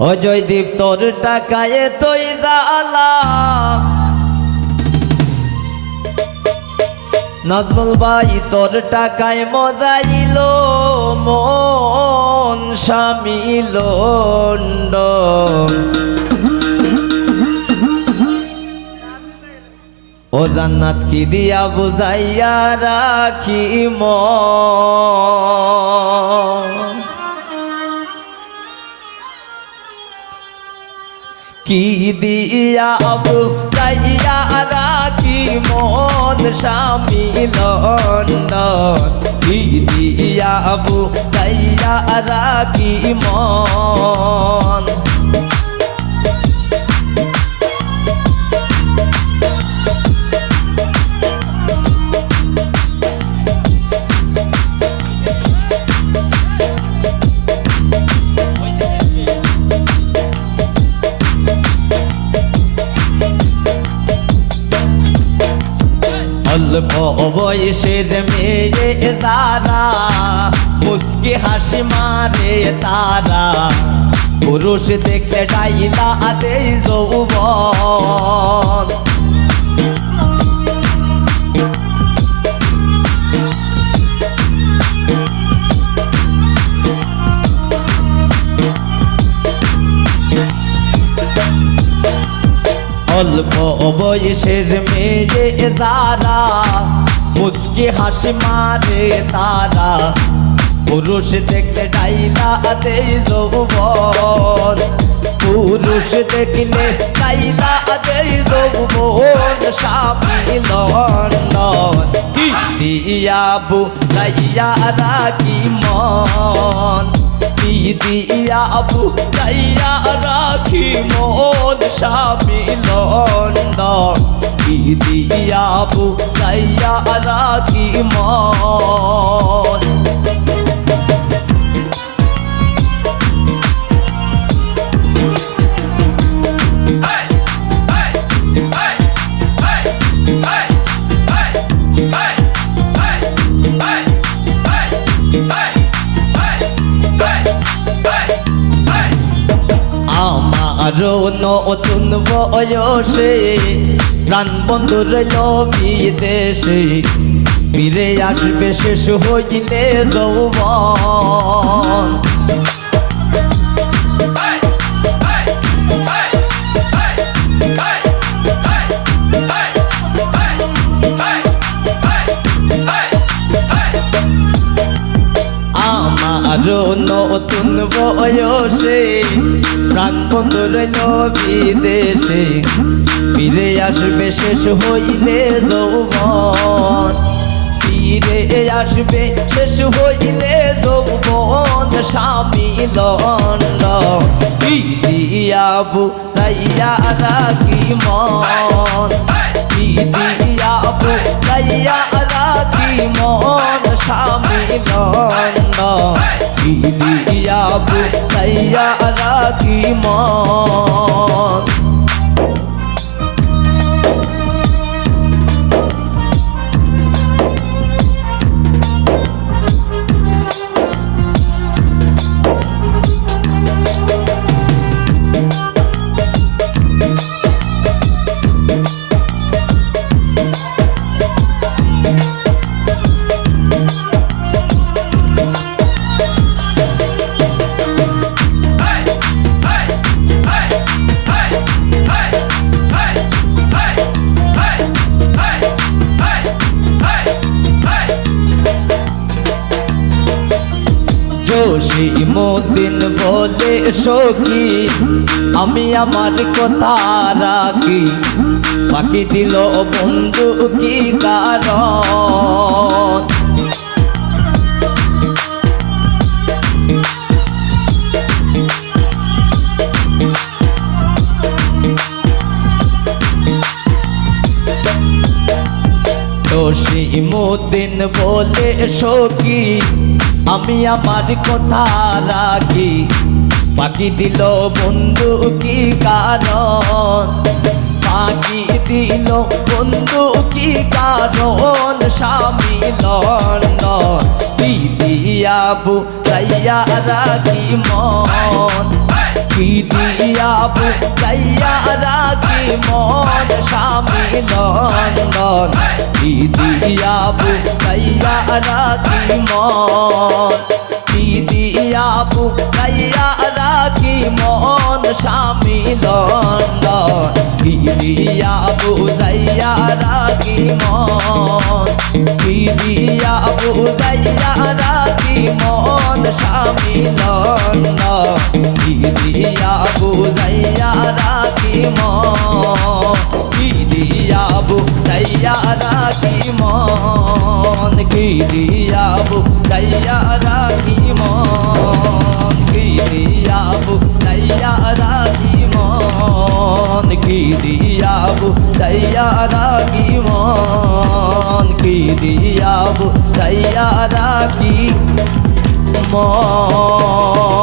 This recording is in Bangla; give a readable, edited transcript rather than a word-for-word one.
ও জয়দীপ তোর টাকায় তুই জ্বালা নাজমুল ভাই তোর টাকায় মজাইল মন শামিল ও জান্নাত কি দিয়া বুঝাইয়া রাখি কি দিয়া বুঝাইয়া রাখি মন শামিল কি দিয়া বুঝাইয়া রাখি মন অল্প বয়সের মেয়ে যারা মুস্কি হাসি মারে তারা পুরুষ দেখলে ডাইলা দেই যৌবন অল্প বয়সের মেয়ে যারা মুস্কি হাসি মারে তারা পুরুষ দেখলে ডাইলা দেই যৌবন পুরুষ দেখলে ডাইলা দেই যৌবন শামিল কি দিয়া বুঝাইয়া রাখি মন কি দিয়া বুঝাইয়া রাখি মন শামিল কি দিয়া বুঝাইয়া রাখি মন আরো নতুন বয়সে প্রাণ বন্ধু রইল বিদেশে ফিরে আসবে শেষ হইলে যৌবন আমারও নতুন বয়সে প্রাণ বন্ধু রইল বিদেশে ফিরে আসবে শেষ হইলে যৌবন ফিরে আসবে শেষ হইলে যৌবন শামিল কি দিয়া বুঝাইয়া রাখি মন কি দিয়া বুঝাইয়া রাখি মন শামিল কি দিয়া বুঝাইয়া রাখি মন জসীমউদ্দিন বলে সখী আমি আমার কথা রাখি বাকি দিল বন্ধু কি কারণ জসীমউদ্দিন বলে সখী আমি আমার কথা রাখি বাকি দিল বন্ধু কি কারণ বাকি দিল বন্ধু কি কারণ শামিল কি দিয়া বুঝাইয়া রাখি মন কি দিয়া বুঝাইয়া রাখি মন স্বামী নন্দন কি দিয়া বুঝাইয়া রাখি মন কি দিয়া বুঝাইয়া রাখি মন স্বামী নন্দন কি দিয়া বুঝাইয়া রাখি মন কি দিয়া বুঝাইয়া রাখি মন স্বামী নন্দন কি দিয়া বুঝাইয়া রাখি মন কি দিয়া বুঝাইয়া রাখি মন কি দিয়া বুঝাইয়া রাখি মন কি দিয়া বুঝাইয়া রাখি মন কি দিয়া বুঝাইয়া রাখি মন কি দিয়া বুঝাইয়া রাখি মন